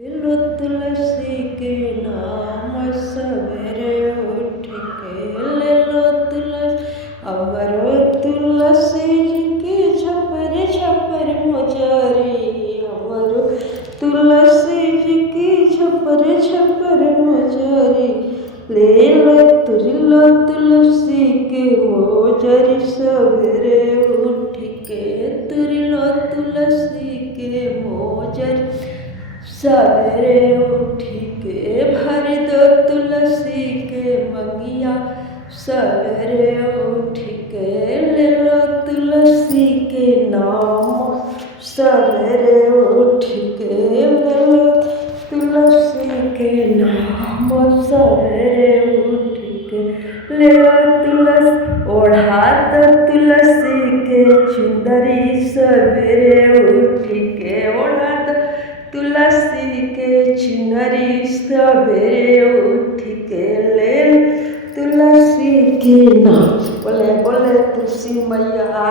लो तुलसी के नाम सवेरे उठ के ले लो तुलसी अमरो तुलसी जी की छपर छपर मोजरी अमरो तुलसी जी की छपर छपर मोजरी ले लो तुलसी के मोजरी सवेरे उठ के तुरी लो तुलसी के मोजरी सवेरे उठ के भर दो तुलसी के मंगिया सवेरे उठ के ले लो तुलसी के नाम सवेरे उठ के ले लो तुलसी के नाम सवेरे उठ के ले लो तुलसी ओढ़ा दो तुलसी के चुंदरी सवेरे उठ के ओढ़ा दो तुलसी के चुनरी सवेरे उठ के ले तुलसी के नाम बोले बोले तुलसी मैया